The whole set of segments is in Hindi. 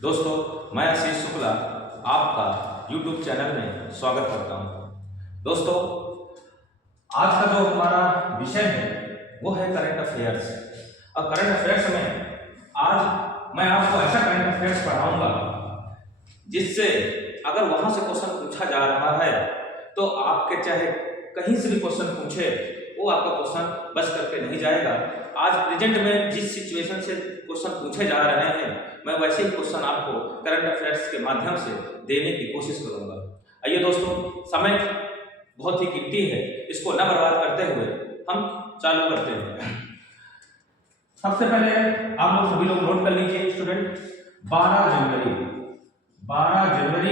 दोस्तों, मैं आशीष शुक्ला आपका YouTube चैनल में स्वागत करता हूं। दोस्तों, आज का जो हमारा विषय है वो है करंट अफेयर्स। और करंट अफेयर्स में आज मैं आपको ऐसा करंट अफेयर्स पढ़ाऊंगा जिससे अगर वहां से क्वेश्चन पूछा जा रहा है तो आपके चाहे कहीं से भी क्वेश्चन पूछे वो आपका क्वेश्चन बच करके नहीं जाएगा। आज प्रेजेंट में जिस सिचुएशन से क्वेश्चन पूछे जा रहे हैं मैं वैसे ही क्वेश्चन आपको करंट अफेयर्स के माध्यम से देने की कोशिश करूंगा। आइए दोस्तों, समय बहुत ही कीमती है, इसको न बर्बाद करते हुए हम चालू करते हैं। सबसे पहले आप लोग सभी लोग नोट कर लीजिए स्टूडेंट, 12 जनवरी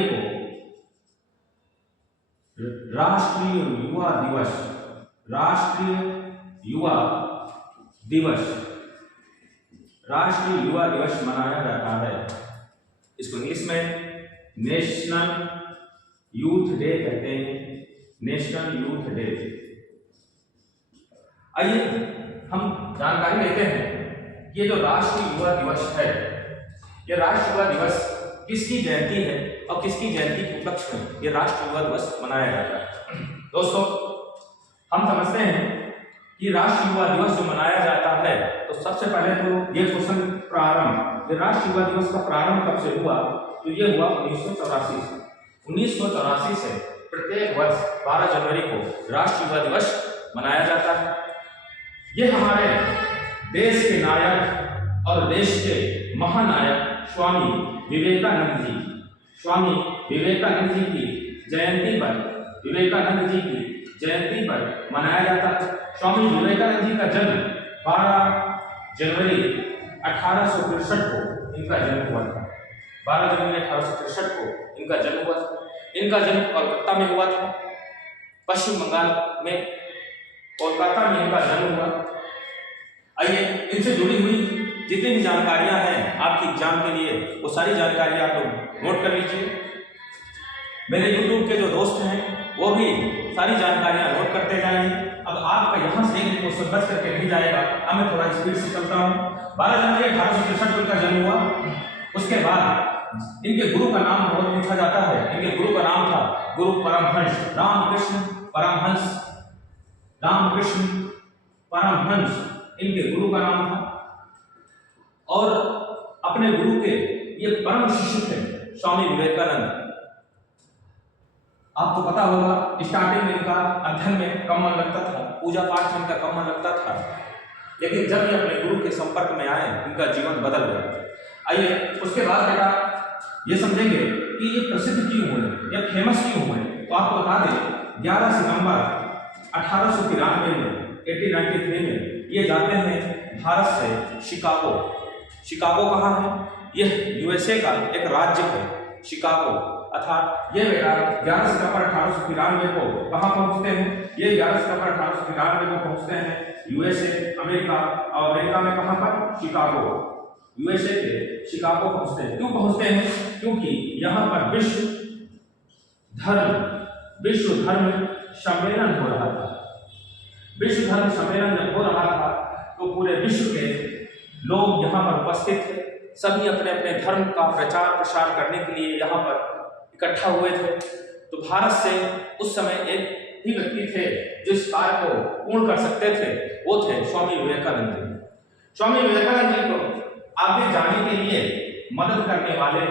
को राष्ट्रीय युवा दिवस, राष्ट्रीय युवा दिवस मनाया जाता है। इसको इंग्लिश में नेशनल यूथ डे कहते हैं, नेशनल यूथ डे। आइए हम जानकारी लेते हैं, ये जो राष्ट्रीय युवा दिवस है, ये राष्ट्रीय युवा दिवस किसकी जयंती है और किसकी जयंती के उपलक्ष्य में ये राष्ट्रीय युवा दिवस मनाया जाता है। दोस्तों, हम समझते हैं कि राष्ट्रीय युवा दिवस जो मनाया जाता है तो सबसे पहले तो ये क्वेश्चन प्रारंभ, ये राष्ट्रीय युवा दिवस का प्रारंभ कब से हुआ, तो ये हुआ 1984 से। 1984 से प्रत्येक वर्ष 12 जनवरी को राष्ट्रीय युवा दिवस मनाया जाता है। ये हमारे देश के नायक और देश के महानायक स्वामी विवेकानंद जी की जयंती पर मनाया जाता है। स्वामी विवेकानंद जी का जन्म 12 जनवरी 1863 को इनका जन्म हुआ था। 12 जनवरी 1863 को इनका जन्म हुआ था। इनका जन्म कोलकाता में हुआ था, पश्चिम बंगाल में कोलकाता में इनका जन्म हुआ। आइए इनसे जुड़ी हुई जितनी भी जानकारियां हैं आपकी एग्जाम के लिए वो सारी जानकारियां आप लोग नोट कर लीजिए। मेरे YouTube के जो दोस्त हैं वो भी सारी जानकारियां नोट करते जाएंगे। अब आपका यहाँ से एक क्वेश्चन बच करके नहीं जाएगा, अब मैं थोड़ा स्पीड से चलता हूँ। 12 जनवरी 1863 को इनका जन्म हुआ। उसके बाद इनके गुरु का नाम बहुत पूछा जाता है। इनके गुरु का नाम था गुरु परमहंस रामकृष्ण परमहंस इनके गुरु का नाम था। और अपने गुरु के ये परम शिष्य थे स्वामी विवेकानंद। आपको पता होगा स्टार्टिंग में इनका अध्ययन में कम मन लगता था, पूजा पाठ में इनका कम मन लगता था, लेकिन जब ये अपने गुरु के संपर्क में आए इनका जीवन बदल गया। आइए उसके बाद बेटा ये समझेंगे कि ये प्रसिद्ध क्यों हुए या फेमस क्यों हुए। तो आपको बता दें 11 सितंबर 1893 में 1893 में ये जाते हैं भारत से शिकागो कहाँ है, यह यूएसए का एक राज्य है शिकागो। अर्थात ये बेटा 11 सितंबर 1893 को कहाँ पहुंचते हैं, ये 11 सितंबर 1893 को पहुंचते हैं यूएसए अमेरिका। और अमेरिका में कहाँ पर, शिकागो, यूएसए के शिकागो पहुंचते हैं। क्यों पहुंचते हैं, क्योंकि यहाँ पर विश्व धर्म सम्मेलन हो रहा था। विश्व धर्म सम्मेलन जब हो रहा था तो पूरे विश्व के लोग यहाँ पर उपस्थित थे। सभी अपने अपने धर्म का प्रचार प्रसार करने के लिए यहाँ पर इकट्ठा हुए थे। तो भारत से उस समय एक ही व्यक्ति थे जो इस कार्य को पूर्ण कर सकते थे, वो थे स्वामी विवेकानंद जी। स्वामी विवेकानंद जी को आगे जाने के लिए मदद करने वाले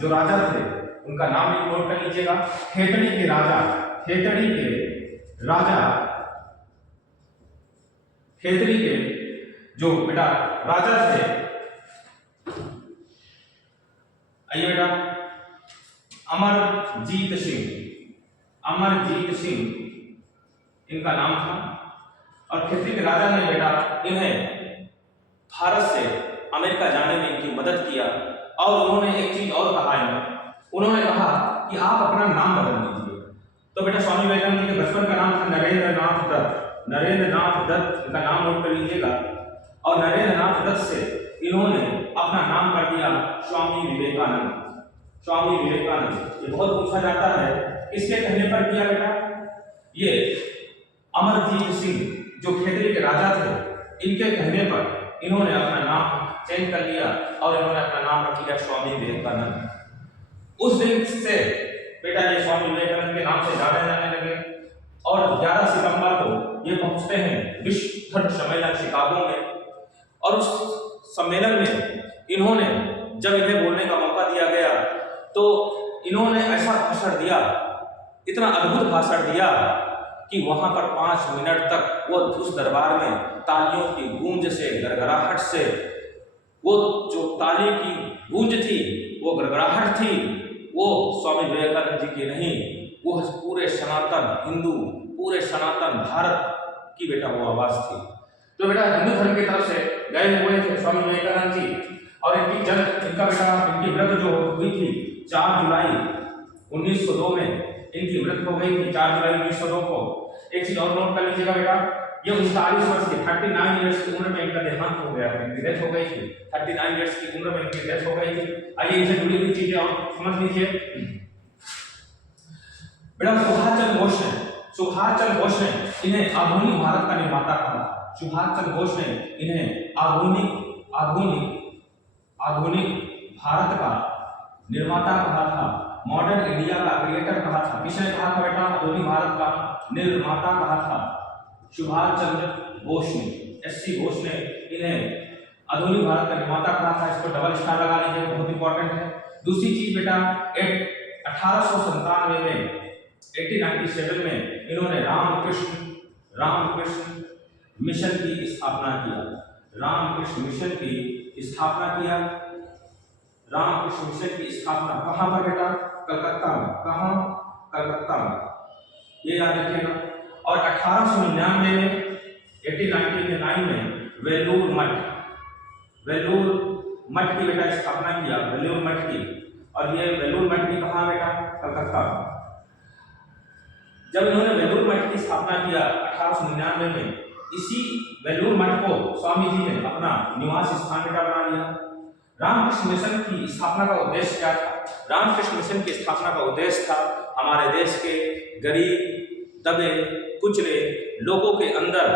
जो राजा थे उनका नाम भी नोट कर लीजिएगा। खेतड़ी के जो बेटा राजा थे, आइए बेटा, अमरजीत सिंह इनका नाम था। और खेतड़ी के राजा ने बेटा इन्हें भारत से अमेरिका जाने में इनकी मदद किया। और उन्होंने एक चीज और कहा इन्हें, उन्होंने कहा कि आप अपना नाम बदल दीजिए। तो बेटा स्वामी विवेकानंद जी के बचपन का नाम था नरेंद्र नाथ दत्त इनका नाम नोट कर लीजिएगा। और नरेंद्र नाथ दत्त से इन्होंने अपना नाम कर दिया स्वामी विवेकानंद। ये बहुत पूछा जाता है, किसके कहने पर किया बेटा, ये अमरजीत सिंह जो खेतड़ी के राजा थे इनके कहने पर इन्होंने अपना नाम चेंज कर लिया और इन्होंने अपना नाम रख लिया स्वामी विवेकानंद। उस दिन से बेटा ये स्वामी विवेकानंद के नाम से जाने जाने लगे और 11 सितंबर को ये पहुंचते हैं विश्व धर्म सम्मेलन शिकागो में। और उस सम्मेलन में इन्होंने जब इन्हें बोलने का मौका दिया गया तो इन्होंने ऐसा भाषण दिया, इतना अद्भुत भाषण दिया कि वहां पर 5 मिनट तक वो उस दरबार में तालियों की गूंज से, गड़गड़ाहट से, वो जो ताली की गूंज थी, वो गड़गड़ाहट थी, वो स्वामी विवेकानंद जी की नहीं, वो पूरे सनातन हिंदू, पूरे सनातन भारत की बेटा वो आवाज थी। तो बेटा हिंदू धर्म की तरफ से गए हुए थे स्वामी विवेकानंद जी। और इनकी मृत्यु जो हुई थी 4 जुलाई 1902 में इनकी मृत्यु हो गई थी, 4 जुलाई 1902 को। एक चीज और नोट कर लीजिएगा बेटा, ये 39 वर्ष के 39 इयर्स की उम्र में इनका देहांत हो गया, इनकी डेथ हो गई थी। 39 इयर्स की उम्र में इनकी डेथ हो गई थी। आइए इनसे जुड़ी हुई चीजें और समझ लीजिए बेटा। सुभाष चंद्र बोस ने इन्हें आधुनिक भारत का निर्माता कहा था। सुभाष चंद्र बोस ने इन्हें आधुनिक भारत का निर्माता कहा था, मॉडर्न इंडिया का क्रिएटर कहा था। किसने कहा था बेटा? आधुनिक भारत का निर्माता कहा था सुभाष चंद्र बोस ने। एससी बोस ने इन्हें आधुनिक भारत का निर्माता कहा था। इसको डबल स्टार लगा लीजिए, बहुत इंपॉर्टेंट है। दूसरी चीज बेटा, 1897 में 1897 में इन्होंने रामकृष्ण मिशन की स्थापना किया। रामकृष्ण मिशन की स्थापना किया। रामकृष्ण मिशन की स्थापना कहाँ पर बेटा? कलकत्ता में। कहाँ? कलकत्ता में, ये याद रखिएगा। और 1899 में 1899 में वेलूर मठ की बेटा स्थापना किया, वेलूर मठ की। और ये वेलूर मठ की कहाँ बेटा? कलकत्ता में। जब इन्होंने वेलूर मठ की स्थापना किया 1899 में, इसी वेलूर मठ को स्वामी जी ने अपना निवास स्थान बेटा बना लिया। रामकृष्ण मिशन की स्थापना का उद्देश्य क्या था? रामकृष्ण मिशन की स्थापना का उद्देश्य था हमारे देश के गरीब, दबे, कुचले लोगों के अंदर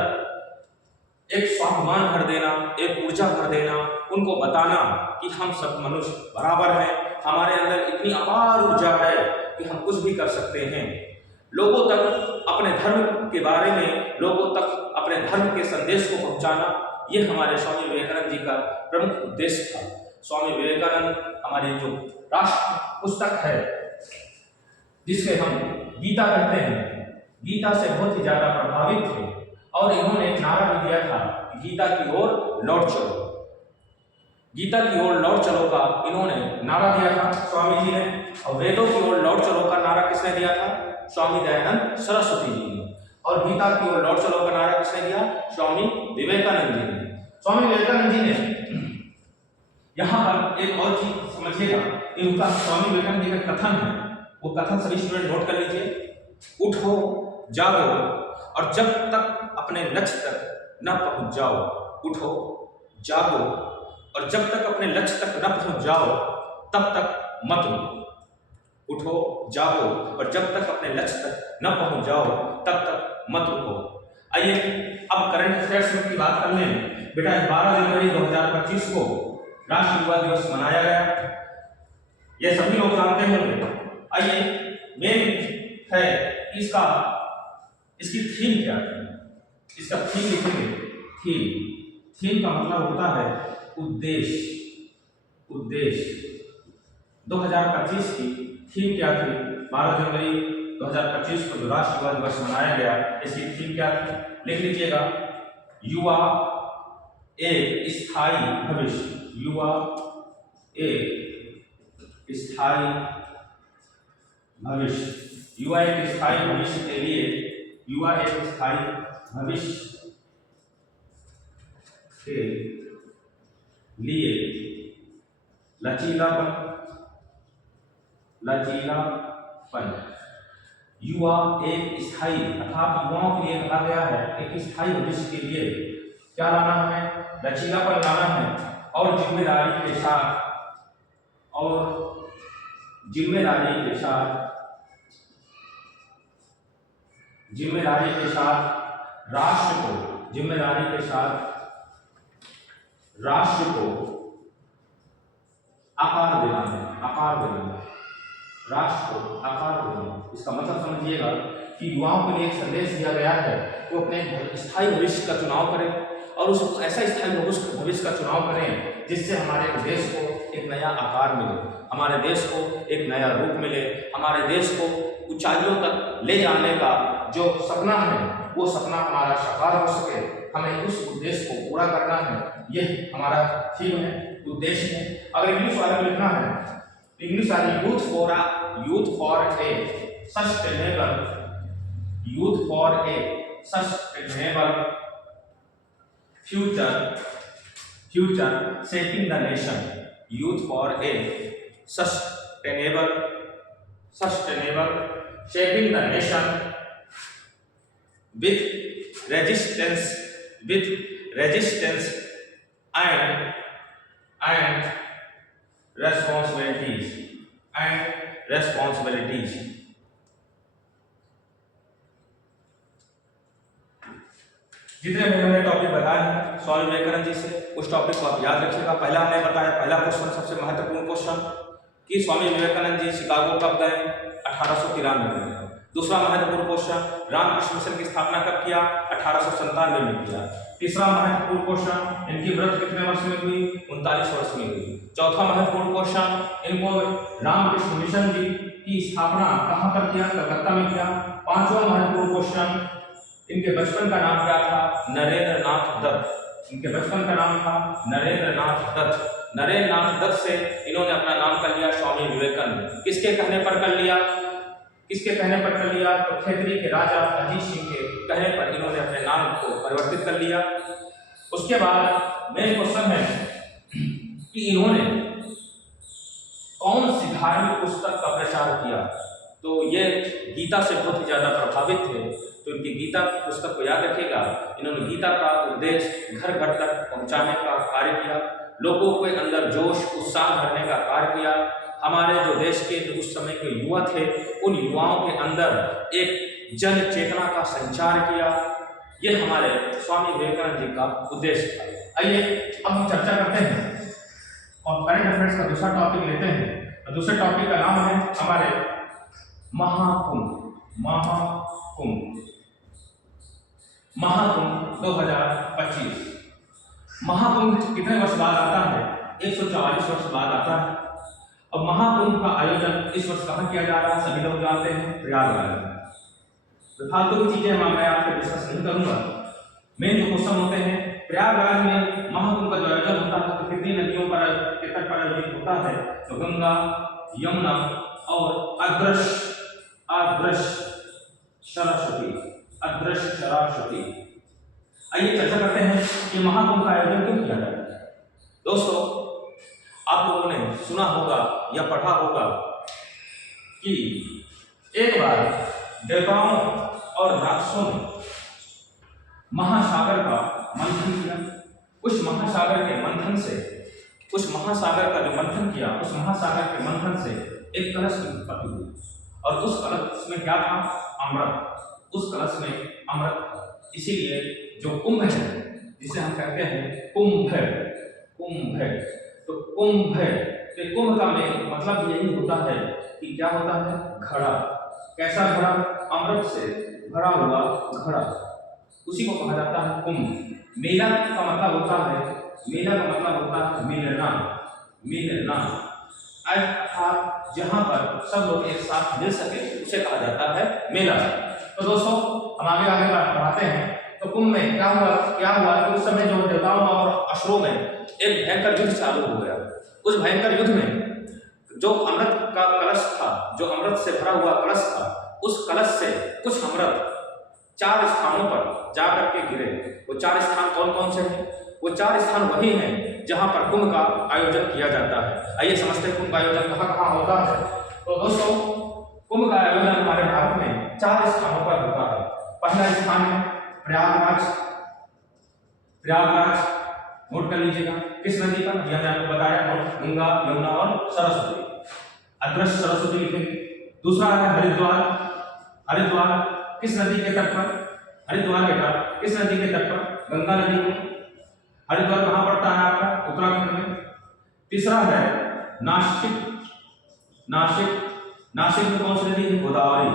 एक स्वाभिमान भर देना, एक ऊर्जा भर देना, उनको बताना कि हम सब मनुष्य बराबर हैं, हमारे अंदर इतनी अपार ऊर्जा है कि हम कुछ भी कर सकते हैं। लोगों तक अपने धर्म के बारे में, लोगों तक अपने धर्म के संदेश को पहुंचाना, ये हमारे स्वामी विवेकानंद जी का प्रमुख उद्देश्य था। स्वामी विवेकानंद हमारी जो राष्ट्र पुस्तक है जिसके हम गीता कहते हैं, गीता से बहुत ही ज्यादा प्रभावित थे और इन्होंने एक नारा भी दिया था, गीता की ओर लौट चलो। गीता की ओर लौट चलो का इन्होंने नारा दिया था स्वामी जी ने। और वेदों की ओर लौट चलो का नारा किसने दिया था? स्वामी दयानंद सरस्वती जी ने। और गीता की ओर लौट चलो का नारा किसने दिया? स्वामी विवेकानंद जी ने। स्वामी विवेकानंद जी ने यहाँ पर एक और चीज समझिएगा, इनका स्वामी विवेकानंद जी का कथन है, वो कथन सभी स्टूडेंट नोट कर लीजिए। उठो, जागो और जब तक अपने लक्ष्य तक न पहुंच जाओ, उठो, जागो और जब तक अपने लक्ष्य तक न पहुंच जाओ तब तक मत रुको। उठो, जागो और जब तक अपने लक्ष्य तक न पहुंच जाओ तब तक मत रुको। आइए अब करंट अफेयर्स की बात कर लें। बेटा 12 जनवरी 2025 को राष्ट्रीय युवा दिवस मनाया गया, ये सभी लोग जानते होंगे। आइए मेन है इसकी थीम क्या है? इसका थीम लिखेंगे। थीम का मतलब होता है उद्देश्य। 2025 की थीम क्या थी? 12 जनवरी 2025 को जो राष्ट्रीय युवा दिवस मनाया गया, इसकी थीम क्या थी? लिख लीजिएगा, युवा एक स्थायी भविष्य। युवा एक स्थायी भविष्य। युवा एक स्थायी भविष्य के लिए, युवा एक स्थायी भविष्य के लिए लचीलापन। युवा एक स्थायी, अर्थात युवाओं के लिए कहा गया है एक स्थायी भविष्य के लिए क्या लाना है? लचीलापन लाना है और जिम्मेदारी के साथ राष्ट्र को आकार देना है, आकार देना, राष्ट्र को आकार देना। इसका मतलब समझिएगा कि युवाओं के लिए एक संदेश दिया गया है, वो अपने स्थायी भविष्य का चुनाव करें और उस ऐसा स्थायी भविष्य का चुनाव करें जिससे हमारे देश को एक नया आकार मिले, हमारे देश को एक नया रूप मिले, हमारे देश को ऊंचाइयों तक ले जाने का जो सपना है वो सपना हमारा साकार हो सके। हमें उस उद्देश्य को पूरा करना है, ये हमारा थीम है, उद्देश्य है। अगर इंग्लिश वाले में लिखना है, इंग्लिश वाले youth for a sustainable future shaping the nation, youth for a sustainable shaping the nation with resistance and responsibilities. जितने मैंने टॉपिक बताए हैं स्वामी विवेकानंद जी से, उस टॉपिक को आप याद रखिएगा। पहला हमने बताया, पहला क्वेश्चन सबसे महत्वपूर्ण क्वेश्चन कि स्वामी विवेकानंद जी शिकागो कब गए? 1893 में। दूसरा महत्वपूर्ण क्वेश्चन, रामकृष्ण मिशन की स्थापना कब किया? 1897 में किया। तीसरा महत्वपूर्ण क्वेश्चन, इनकी मृत्यु कितने वर्ष में हुई? 39 वर्ष में हुई। चौथा महत्वपूर्ण क्वेश्चन, इनको रामकृष्ण मिशन जी की स्थापना कहाँ पर किया? कलकत्ता में किया। पांचवा महत्वपूर्ण क्वेश्चन, इनके बचपन का नाम क्या था? नरेंद्र नाथ दत्त। इनके बचपन का नाम था नरेंद्र नाथ दत्त। नरेंद्र नाथ दत्त से इन्होंने अपना नाम कर लिया स्वामी विवेकानंद। किसके कहने पर कर लिया? किसके कहने पर कर लिया? तो खेतरी के राजा अजीत सिंह के कहने पर इन्होंने अपने नाम को परिवर्तित कर लिया। उसके बाद मेन क्वेश्चन है कि इन्होंने कौन सी धार्मिक पुस्तक का प्रचार किया? तो ये गीता से बहुत ही ज्यादा प्रभावित थे, तो इनकी गीता पुस्तक को याद रखिएगा। इन्होंने गीता का उपदेश घर घर तक पहुंचाने का कार्य किया, लोगों के अंदर जोश उत्साह भरने का कार्य किया। हमारे जो देश के उस समय के युवा थे, उन युवाओं के अंदर एक जन चेतना का संचार किया। ये हमारे स्वामी विवेकानंद जी का उद्देश्य था। आइए अब हम चर्चा करते हैं और करंट अफेयर्स का दूसरा टॉपिक लेते हैं। दूसरे टॉपिक का नाम है हमारे महाकुंभ। महाकुंभ 2025। महाकुंभ कितने वर्ष बाद आता है? 144 वर्ष बाद आता है। अब महाकुंभ का आयोजन इस वर्ष कहाँ किया जा रहा है? सभी लोग जानते हैं, प्रयागराज में। तो फालतू की चीजें मैं आपसे डिस्कस नहीं करूंगा। मेन जो क्वेश्चन होते हैं, प्रयागराज में महाकुंभ का जो आयोजन होता है तो कितनी नदियों पर के तट पर आयोजित होता है? तो गंगा, यमुना और अदृश्य सरस्वती। आइए चर्चा करते हैं कि महाकुंभ का आयोजन क्यों किया जाता है। दोस्तों, आप लोगों ने सुना होगा या पढ़ा होगा कि एक बार देवताओं और राक्षसों ने महासागर का मंथन किया। उस महासागर का जो मंथन किया, उस महासागर के मंथन से एक कलश की उत्पत्ति हुई और उस कलश में क्या था? अमृत। उस कलश में अमृत था। इसीलिए जो कुंभ है, जिसे हम कहते हैं कुंभ है, तो कुंभ है, तो कुंभ का मतलब यही होता है कि क्या होता है? घड़ा। कैसा घड़ा? अमृत से भरा हुआ घड़ा, उसी को कहा जाता है कुंभ। मेला का मतलब होता है मिलना, अर्थात जहाँ पर सब लोग एक साथ मिल सके उसे कहा जाता है मेला। तो दोस्तों, हम आगे बढ़ाते हैं। तो कुंभ में क्या हुआ कि उस समय जो देवताओं और असुरों में एक भयंकर युद्ध चालू हो गया। उस भयंकर युद्ध में जो अमृत का कलश था, जो अमृत से भरा हुआ कलश था, उस कलश से कुछ अमृत 4 स्थानों पर जाकर के गिरे। वो 4 स्थान कौन कौन से हैं? वो 4 स्थान वही हैं जहां पर कुंभ का आयोजन किया जाता है। आइए समझते हैं कुंभ का आयोजन कहाँ होता है। तो दोस्तों, कुंभ का आयोजन हमारे भारत में 4 स्थानों पर होता है। पहला स्थान है प्रयागराज। नोट कर लीजिएगा, किस नदी पर? यह मैंने आपको बताया, गंगा, यमुना और सरस्वती। अदृश्य सरस्वती लिखेंगे। दूसरा है हरिद्वार, किस नदी के तट पर? हरिद्वार के तट, किस नदी के तट पर? गंगा नदी में। हरिद्वार कहाँ पड़ता है आपका? उत्तराखंड में। तीसरा है नासिक, नासिक, नासिक में कौन सी नदी है? गोदावरी,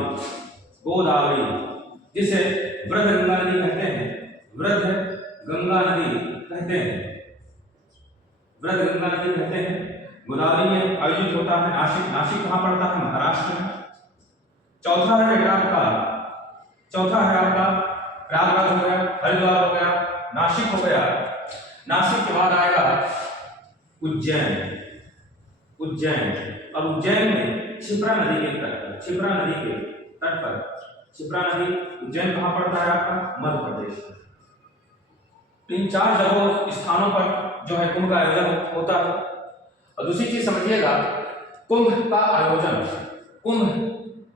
गोदावरी, जिसे वृद्ध गंगा नदी कहते हैं, वृद्ध गंगा नदी कहते हैं, वृद्ध गंगा नदी कहते हैं। गोदावरी में आयोजित होता है। नासिक, नासिक कहाँ पड़ता है? महाराष्ट्र में। चौथा है बेटा आपका, चौथा है आपका प्रयागराज हो गया, हरिद्वार हो गया, नासिक हो गया। नासिक के बाद आएगा उज्जैन, उज्जैन। और उज्जैन में क्षिप्रा नदी के तट पर, क्षिप्रा नदी के तट पर, क्षिप्रा नदी, उज्जैन कहाँ पड़ता है आपका? मध्य प्रदेश। इन 4 जगहों स्थानों पर जो है कुंभ का आयोजन होता है। और दूसरी चीज समझिएगा, कुंभ का आयोजन, कुंभ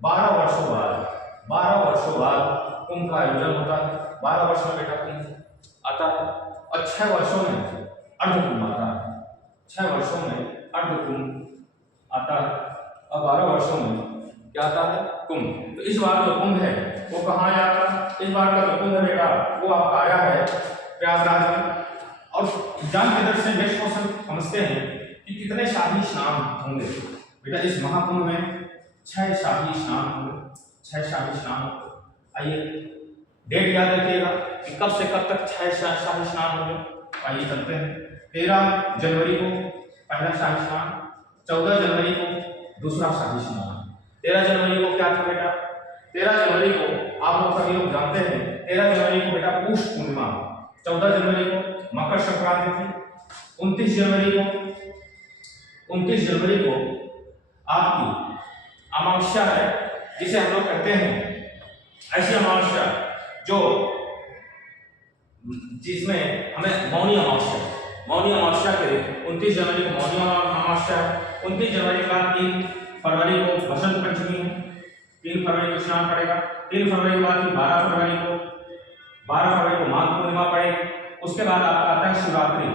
12 वर्षों बाद, 12 वर्षों बाद कुंभ का आयोजन होता है। 12 वर्ष में बेटा कुंभ आता है और 6 वर्षों में अर्ध कुंभ आता है, 6 वर्षों में अर्ध कुंभ आता है और 12 वर्षों में क्या आता है? कुंभ। तो इस बार जो कुंभ है वो कहाँ आया था? इस बार का जो कुंभ है बेटा वो आपका आया है प्रयागराज में। और एग्जाम के दर से नेक्स्ट क्वेश्चन समझते हैं कि कितने शाही स्नान होंगे। बेटा इस महाकुंभ में 6 शाही स्नान होंगे, 6 शाही स्नान। आइए डेट याद रखिएगा कि कब से कब तक 6 शाही स्नान होंगे। आइए चलते हैं। 13 जनवरी को पहला शाही स्नान, 14 जनवरी को दूसरा शाही स्नान। 13 जनवरी को क्या था बेटा? 13 जनवरी को आप लोग सभी लोग जानते हैं, 13 जनवरी को बेटा पुष पूर्णिमा, 14 जनवरी को मकर संक्रांति थी, 29 जनवरी को आपकी अमावस्या है, जिसे हम लोग कहते हैं ऐसी अमावस्या जो जिसमें हमें मौनी अमावस्या, मौनी अमावस्या के दिन 29 जनवरी को मौनी अमावस्या है। 29 जनवरी के बाद 3 फरवरी को बसंत पंचमी है, 3 फरवरी को स्नान पड़ेगा। 3 फरवरी के बाद 12 फरवरी को माघ पूर्णिमा पड़ेगी। उसके बाद आपका आता है शिवरात्रि,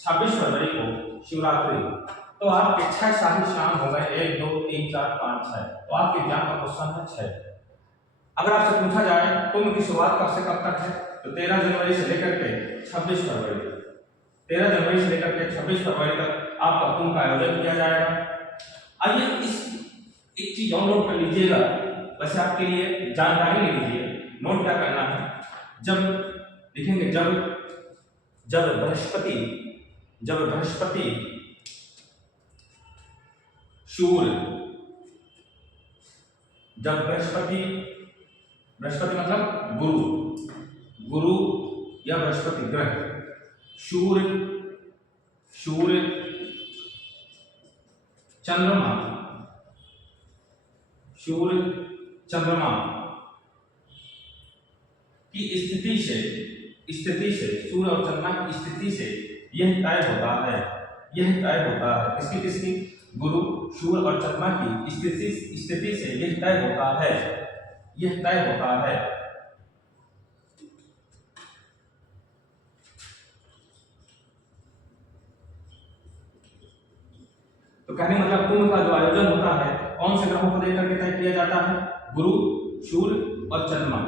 26 फरवरी को शिवरात्रि। तो आपके 6 शाही स्नान हो गए, 1 2 3 4 5 6। तो आपके एग्जाम का क्वेश्चन है 6। अगर आपसे पूछा जाए कुंभ की शुरुआत कब से कब तक है, तो 13 जनवरी से लेकर के 26 फरवरी, 13 जनवरी से लेकर के 26 फरवरी तक आपका कुंभ का आयोजन किया जाएगा। आइए इस एक चीज और नोट कर लीजिएगा, वैसे आपके लिए जानकारी ले लीजिए। नोट क्या करना है, जब लिखेंगे जब बृहस्पति शूल, जब बृहस्पति मतलब गुरु या बृहस्पति ग्रह, सूर्य चंद्रमा की स्थिति से सूर्य और चंद्रमा की स्थिति से यह तय होता है, किसकी गुरु, सूर्य और चंद्रमा की स्थिति से यह तय होता है। तो कहने मतलब कुंभ का जो आयोजन होता है कौन से ग्रहों को देख करके तय किया जाता है? गुरु, सूर्य और चंद्रमा,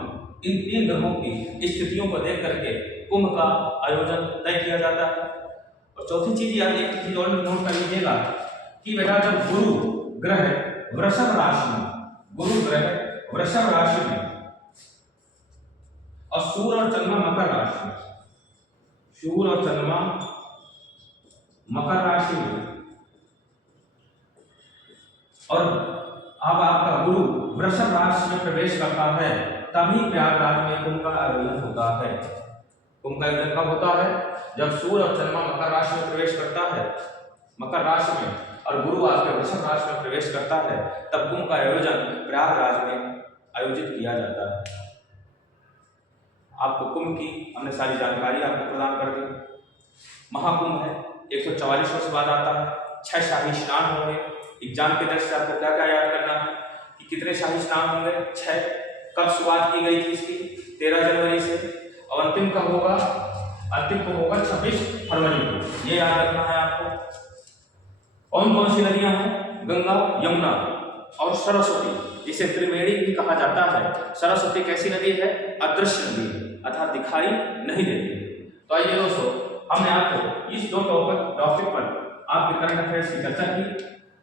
इन 3 ग्रहों की स्थितियों को देख करके कुंभ का आयोजन तय किया जाता है। और चौथी चीज याद, एक चीज और नोट कर लीजिएगा कि बेटा जब गुरु ग्रह वृषभ राशि में और सूर्य और चंद्रमा मकर राशि में, और अब आपका गुरु वृषभ राशि में प्रवेश करता है, तभी प्रयागराज में कुंभ का आयोजन होता है। कुंभ का आयोजन कब होता है? जब सूर्य और चंद्रमा मकर राशि में प्रवेश करता है, मकर राशि में, और गुरु आपके वृषभ राशि में प्रवेश करता है, तब कुंभ का आयोजन प्रयागराज में आयोजित किया जाता है। आपको कुंभ की हमने सारी जानकारी आपको प्रदान कर दी। महाकुंभ है, 144 वर्ष बाद आता है, 6 शाही स्नान होंगे। एग्जाम के दृष्टि से आपको क्या क्या याद करना है कि कितने शाही स्नान होंगे? 6। कब शुरुआत की गई थी इसकी? 13 जनवरी से। और अंतिम कब होगा? अंतिम को होगा 26 फरवरी को। ये याद रखना है आपको। कौन कौन सी नदियां हैं? गंगा, यमुना और सरस्वती, जिसे त्रिवेणी भी कहा जाता है। सरस्वती कैसी नदी है? अदृश्य नदी है, अर्थात दिखाई नहीं देती। तो आइए दोस्तों, हमने आपको इस 2 टॉपिक पर आपके करंट अफेयर्स की चर्चा की।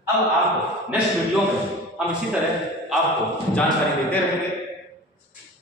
अब आपको नेक्स्ट वीडियो में हम इसी तरह आपको जानकारी देते रहेंगे।